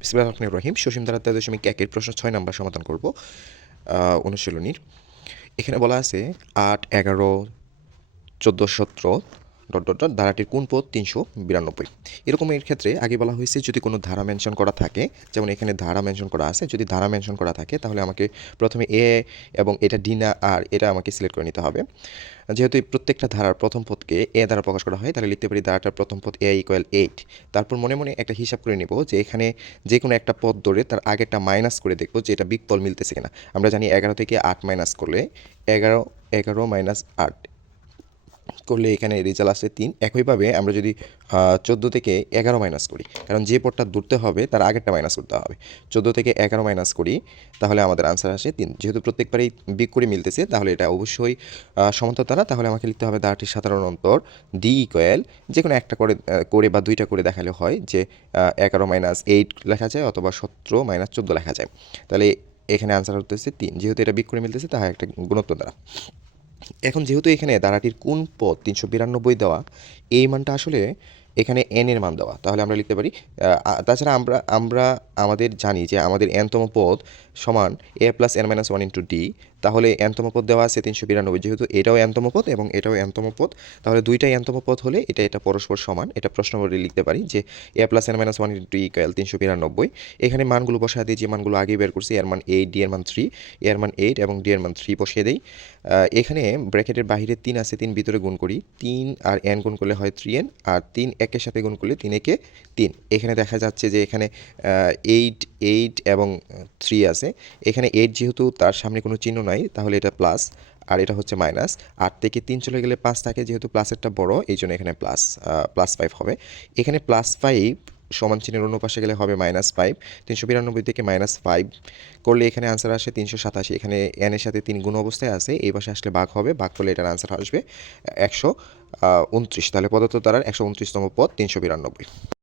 বিসমিল্লাহ রহিম। সসীম দ্বারা তেরো দশমিক একের প্রশ্ন ছয় নাম্বার সমাধান করব অনুশীলনীর। এখানে বলা আছে আট, এগারো, চোদ্দ, সতেরো ডট ডট ডট, ধারাটির কোন পদ তিনশো বিরানব্বই। এরকম এর ক্ষেত্রে আগে বলা হয়েছে যদি কোনো ধারা মেনশন করা থাকে, যেমন এখানে ধারা মেনশন করা আছে, যদি ধারা মেনশন করা থাকে, তাহলে আমাকে প্রথমে এ এবং এটা ডি না আর, এটা আমাকে সিলেক্ট করে নিতে হবে। যেহেতু প্রত্যেকটা ধারার প্রথম পদকে এ দ্বারা প্রকাশ করা হয়, তাহলে লিখতে পারি ধারাটার প্রথম পদ এ ইকুয়াল এইট তারপর মনে মনে একটা হিসাব করে নেব যে এখানে যে কোনো একটা পদ ধরে তার আগেরটা মাইনাস করে দেখব যে এটা বিকতল মিলতেছে কিনা। আমরা জানি এগারো থেকে আট মাইনাস করলে এগারো এগারো মাইনাস আট। করলে এখানে রেজাল্ট আসে তিন। একইভাবে আমরা যদি চোদ্দ থেকে এগারো মাইনাস করি, কারণ যে পদটা ধরতে হবে তার আগেরটা মাইনাস করতে হবে। চোদ্দ থেকে এগারো মাইনাস করি, তাহলে আমাদের আনসার আসে তিন। যেহেতু প্রত্যেকবারেই বিগ করে মিলতেছে, তাহলে এটা অবশ্যই সমান্তর দ্বারা তাহলে আমাকে লিখতে হবে দ্বারাটির সাধারণ অন্তর ডি ইকুয়াল যে কোনো একটা করে করে বা দুইটা করে দেখালে হয় যে এগারো মাইনাস এইট লেখা যায় অথবা সতেরো মাইনাস চোদ্দ লেখা যায়। তাহলে এখানে আনসার হতেছে তিন। যেহেতু এটা বিগ করে মিলতেছে, তাহলে একটা গুণত্ব দ্বারা। এখন যেহেতু এখানে দাঁড়াটির কোন পথ তিনশো বিরানব্বই দেওয়া এই মানটা আসলে এখানে এন এর মান দেওয়া। তাহলে আমরা লিখতে পারি তাছাড়া আমরা আমরা আমাদের জানি যে আমাদের এনতম পদ সমান A plus N minus one into D তাহলে এনতম পদ দেওয়া আছে তিনশো বিরানব্বই, যেহেতু এটাও এনতম পদ এবং এটাও এনতম পদ, তাহলে দুইটাই এনতম পদ হলে এটা এটা পরস্পর সমান, এটা প্রশ্ন করে লিখতে পারি যে A plus N minus one into equal তিনশো বিরানব্বই। এখানে মানগুলো বসা দিয়ে যে মানগুলো আগে বের করছি, এর মান এইট ডি এর মান থ্রি এর মান এইট এবং ডি এর মান থ্রি বসিয়ে দেই। এখানে ব্র্যাকেটের বাইরে তিন আছে, তিন ভিতরে গুণ করি, তিন আর এন গুণ করলে হয় থ্রি এন আর তিন একের সাথে গুণ করলে তিন একে তিন। এখানে দেখা যাচ্ছে যে এখানে এইট এইট এবং থ্রি আছে। এখানে এইট যেহেতু তার সামনে কোনো চিহ্ন নাই, তাহলে এটা প্লাস আর এটা হচ্ছে মাইনাস আট থেকে তিন চলে গেলে পাঁচ থাকে যেহেতু প্লাসেরটা বড়, এই জন্য এখানে প্লাস প্লাস ফাইভ হবে। এখানে প্লাস ফাইভ সমান চিহ্নের অন্য পাশে গেলে হবে মাইনাস ফাইভ তিনশো বিরানব্বই থেকে মাইনাস ফাইভ করলে এখানে আনসার আসে তিনশো সাতাশি। এখানে এনের সাথে তিন গুণ অবস্থায় আছে, এই পাশে আসলে বাঘ হবে বাঘ করলে এটার আনসার আসবে একশো। উনত্রিশ। তাহলে পদার্থ তারার একশো উনত্রিশতম পদ তিনশো বিরানব্বই।